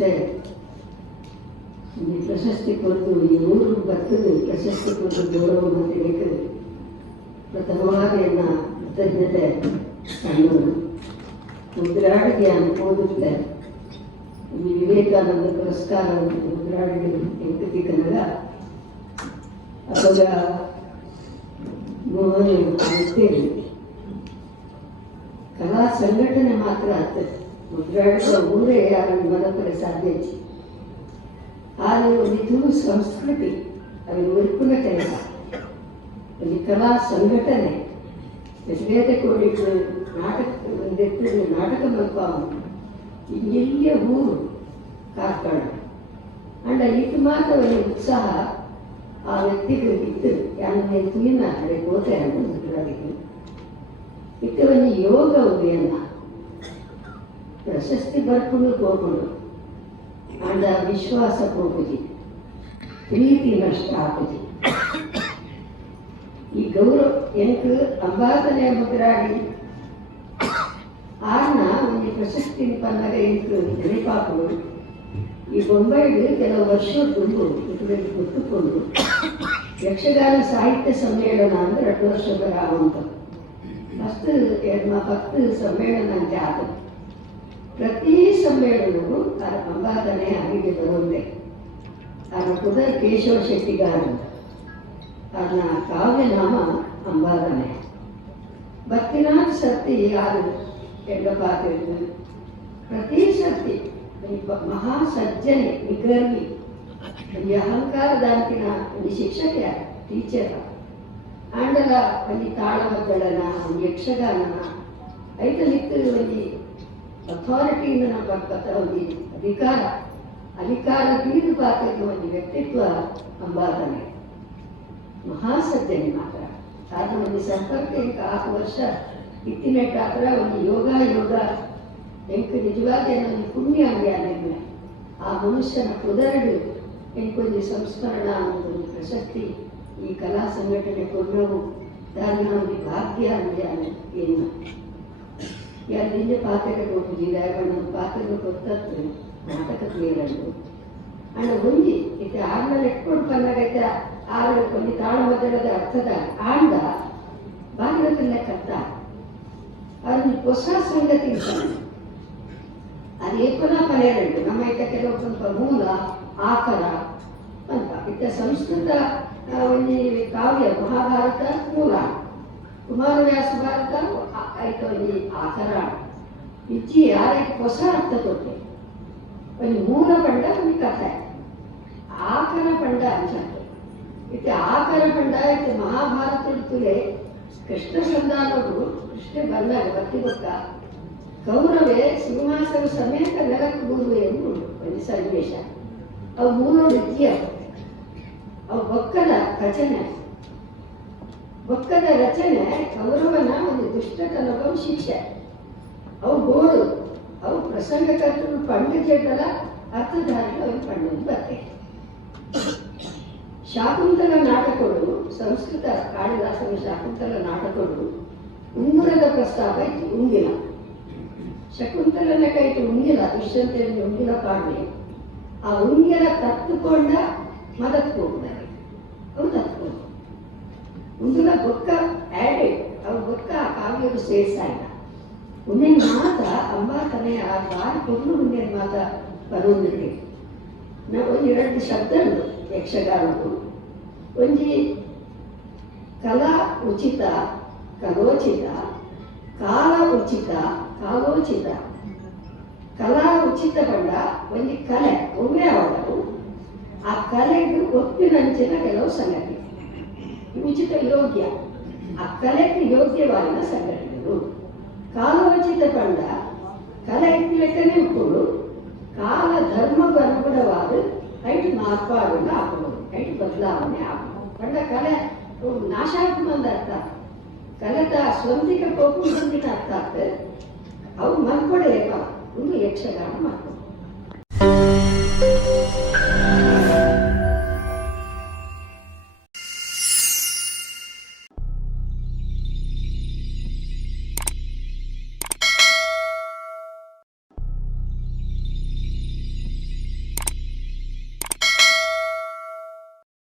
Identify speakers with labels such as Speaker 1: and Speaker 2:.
Speaker 1: ಸಂಸ್ಥೆ ಈ ಪ್ರಶಸ್ತಿ ಕೊಟ್ಟು ಈ ಊರು ಬರ್ತದೆ. ಪ್ರಶಸ್ತಿ ಕೊಟ್ಟು ಗೌರವ ಮಾಡಲಿಕ್ಕೆ ಪ್ರಥಮವಾಗಿ ನನ್ನ ಕೃತಜ್ಞತೆ ಸಣ್ಣದು ಮುದ್ರಾಡಿಗೆ ಅನುಮೋದಿಸಿದೆ ಈ ವಿವೇಕಾನಂದ ಪುರಸ್ಕಾರ ಮುದ್ರಾಡಿಗೆ ಎಂಕತಿ ಕನ್ನಡ. ಅಥವಾ ಮೋಹನ್ ಕಲಾ ಸಂಘಟನೆ ಮಾತ್ರ ಆಗ್ತದೆ. ಊರೇ ಯಾರನ್ನು ಮನಪರೆ ಸಾಧ್ಯ. ಆದರೆ ಒಂದು ಸಂಸ್ಕೃತಿ, ಅದು ಉರುಪಿನ ಕೆಲಸ ಒಂದು ಕಲಾ ಸಂಘಟನೆ ಎಷ್ಟೇ ಕೊಡಿಟ್ಟು ನಾಟಕ ಒಂದೆತ್ತು ನಾಟಕ ಮಲ್ಪಾವು ಇಲ್ಲೆಲ್ಲ ಊರು ಕಾರ್ಕಳ. ಅಂಡ ಇದು ಮಾತ್ರ ಉತ್ಸಾಹ ಆ ವ್ಯಕ್ತಿಗೆ ಇತ್ತು. ಯಾನ ಎತ್ತಿನ ಅಡೆ ಕೋತೆ ಅಂತ ಒಂದು ಯೋಗ ಉದಯನ. ಪ್ರಶಸ್ತಿ ಬರ್ಕೊಂಡು ಹೋಗೋಣ ಅಂದ ವಿಶ್ವಾಸ ಹೋಗುದಿ ಪ್ರೀತಿ ನಷ್ಟ ಆಗುದಿ ಈ ಗೌರವ ಎಂಕ್ ಅಂಬಾದನೆ ಮುದ್ರಾಗಿ ಆರ್ನ ಒಂದು ಪ್ರಶಸ್ತಿ ಬಂದಾಗ ಎಂಟು ನೆನಪಾಕಲು ಈ ಬೊಂಬೈಗೆ ಕೆಲವು ವರ್ಷ ತುಂಬು ಇದರಲ್ಲಿ ಯಕ್ಷಗಾನ ಸಾಹಿತ್ಯ ಸಮ್ಮೇಳನ ಅಂದ್ರೆ ಎರಡು ವರ್ಷದ ಆಗುವಂತ ಫಸ್ಟ್ ಎರಡು ಹತ್ತು ಸಮ್ಮೇಳನ ಅಂತ ಆದ ಪ್ರತಿ ಸಮ್ಮೇಳನವು ಆ ಅಂಬಾದನೆ ಆಗಿದೆ ಬರುವಂತೆ. ಅದರ ಕೂಡ ಕೇಶವ ಶೆಟ್ಟಿಗಾರ ಅದನ್ನ ಕಾವ್ಯನಾಮ ಅಂಬಾದನೆ. ಬತ್ತಿನಾಥ ಸತಿ ಯಾರು ಎಂಡ ಪಾತ್ರೆ ಪ್ರತಿ ಸತಿ ಮಹಾಸಜ್ಜನೆ ನಿಗರ್ವಿ ಈ ಅಹಂಕಾರದಾಂತಿನ ಒಂದು ಶಿಕ್ಷಕ ಟೀಚರ್ ಆಂಡಲ, ಅಲ್ಲಿ ತಾಳಮದ್ದಳನ ಒಂದು ಯಕ್ಷಗಾನನ ಐದಲಿತ್ತು ಒಂದು ಅಥಾರಿಟಿಯಿಂದ ನಾವು ಬರ್ಕತ್ತ ಒಂದು ಅಧಿಕಾರ ಅಧಿಕಾರ ತಿಳಿದು ಪಾತ್ರಕ್ಕೆ ಒಂದು ವ್ಯಕ್ತಿತ್ವ ಅಂಬಾದನೆ ಮಹಾಸಜ್ಜನೆ ಮಾತ್ರ. ಕಾರಣ ಒಂದು ಸಂಪರ್ಕ ಆರು ವರ್ಷ ಇತ್ತಿನೆಟ್ಟ ಹತ್ರ ಒಂದು ಯೋಗ ಯೋಗ. ಎಂಕ ನಿಜವಾದ ಒಂದು ಪುಣ್ಯ ಅಂಗಡಿ ಆ ಮನುಷ್ಯನ ಕುದರಡು ಎಂಕೊಂದು ಸಂಸ್ಮರಣ ಅನ್ನೋದೊಂದು ಪ್ರಶಸ್ತಿ. ಈ ಕಲಾ ಸಂಘಟನೆ ಕೊಡವು ಒಂದು ಭಾಗ್ಯ ಅಂದ್ಯಾನ ಏನು ಯಾರಿಂದ ಪಾತ್ರಕ್ಕೆ ಹೋಗುದಿಲ್ಲ ಒಂದು ಪಾತ್ರೆ ಗೊತ್ತತ್ತು ನಾಟಕ ಕ್ಲಿಯರಲ್ಲು ಅಣ್ಣ ಒಂಜಿ ಇತ್ತೆ ಆರ್ನಲ್ಲಿ ಎಟ್ಕೊಂಡು ಬಂದಾಗೈತೆ ಆರು ಒಂದು ತಾಳು ಮೊದಲದ ಅರ್ಥದ ಆಂಡ ಬಾಗಿಲ ಕತ್ತ ಅದನ್ನು ಹೊಸ ಸಂಗತಿ ಅದೇ ಏಕನ ಪನೆರಡು ನಮ್ಮ ಇತ್ತ ಕೆಲವು ಸ್ವಲ್ಪ ಮೂಲ ಆಕರ. ಅಂತ ಇತ್ತ ಸಂಸ್ಕೃತ ಒಂದು ಕಾವ್ಯ, ಮಹಾಭಾರತ, ಮೂಲ. ಕುಮಾರವ್ಯಾಸ ಭಾರತ ಆಯ್ತು ಒಂದು ಆಕರ ಇಚ್ಚಿ ಯಾರಿಗೆ ಹೊಸ ಅರ್ಥ ಕೊಟ್ಟೆ ಒಂದು ಮೂಲ ಪಂಡ ಒಂದು ಕಥೆ ಆಕರ ಪಂಡ ಅಂಚಂತೆ ಇತ್ತೆ ಆಕರ ಪಂಡ ಇತ್ತೆ ಮಹಾಭಾರತ ತುಲೆ ಕೃಷ್ಣ ಸಂಧಾನರು ಕೃಷ್ಣ ಬಂದಾಗ ಬತ್ತಿ ಗೊತ್ತ ಕೌರವೇ ಸಿಂಹಾಸನ ಸಮೇತ ನೆಲಕ್ಕೆ ಬೂರು ಎಂದು ಒಂದು ಸನ್ನಿವೇಶ ಅವು ಮೂರು ವಿದ್ಯ ಅವು ಬೊಕ್ಕದ ರಚನೆ ಬೊಕ್ಕದ ರಚನೆ ಕೌರವನ ಒಂದು ದುಷ್ಟತನದ ಶಿಕ್ಷೆ ಅವು ಗೋಡು ಅವು ಪ್ರಸಂಗಕರ್ತರು ಪಂಡ ಅರ್ಥಧಾರಿಗಳು ಅರ್ಥಧಾರಣ ಪಂಡಿತ ಬತ್ತೆ ಶಾಕುಂತಲ ನಾಟಕಗಳು, ಸಂಸ್ಕೃತ ಕಾಳಿದಾಸನ ಶಾಕುಂತಲ ನಾಟಕಗಳು, ಉಂಗುರದ ಪ್ರಸ್ತಾಪ ಇತ್ತು, ಉಂಗಿಲ. ಶಕುಂತಲನ ಕೈತು ಉಂಗಿಲ, ದುಷ್ಯಂತೆಯಲ್ಲಿ ಉಂಗಿಲ ಪಾಡ್ಲಿ ಆ ಉಂಗಿಲ ತತ್ತುಕೊಂಡ ಮದಕ್ಕೆ ಹೋಗ್ತಾರೆ. ಅವು ತತ್ಕೊಂಡು ಉಂಗಿಲ ಬೊಕ್ಕ ಆ್ಯಡೆಡ್ ಅವು ಬೊಕ್ಕ ಆ ಕಾವ್ಯವು ಸೇರ್ಸಾಯಿಲ್ಲ ಉನ್ನೇನು ಮಾತ ಅಂಬಾತನೆ ಆ ಬಾರಿ ಒಂದೇ ಮಾತ ಬರುವುದಿಲ್ಲ. ನಾವು ಒಂದು ಎರಡು ಶಬ್ದಗಳು ಯಕ್ಷಗಾನವು ಒಂಜಿ ಕಲಾ ಉಚಿತ, ಕಲೋಚಿತ, ಕಾಲ ಉಚಿತ, ಕಾಲೋಚಿತ. ಕಲಾ ಉಚಿತ ಪಂಡ ಒಂದು ಕಲೆ, ಒಮ್ಮೆ ಅವಳು ಆ ಕಲೆಗೆ ಒಪ್ಪಿನಂಚಿನ ಕೆಲವು ಸಂಗತಿ ಉಚಿತ ಯೋಗ್ಯ. ಆ ಕಲೆಗೆ ಯೋಗ್ಯವಾದ ಸಂಘಟನೆಗಳು. ಕಾಲೋಚಿತ ಪಂಡ ಕಲೆ ಲೆಕ್ಕನೆ ಉಪ್ಪುಡು ಕಾಲ ಧರ್ಮಕ್ಕೆ ಅನುಗುಣವಾದ ಐಟು ಮಾರ್ಪಾಡುಗಳು ಹಾಕೋದು ಐಟು ಬದಲಾವಣೆ ಹಾಕೋದು ಪಂಡ ಕಲೆ ಒಂದು ನಾಶ ಆಗ್ತದೆ ಅರ್ಥ ಕಲೆತ ಸ್ವಂತಿಕ ಕೋಪು ಬಂದಿನ ಅರ್ಥ ಆಗ್ತದೆ ಅವು ಮಲ್ಕೊಡೆ ಒಂದು ಯಕ್ಷಗಾನ ಮಾಡ್ಕೊಂಡು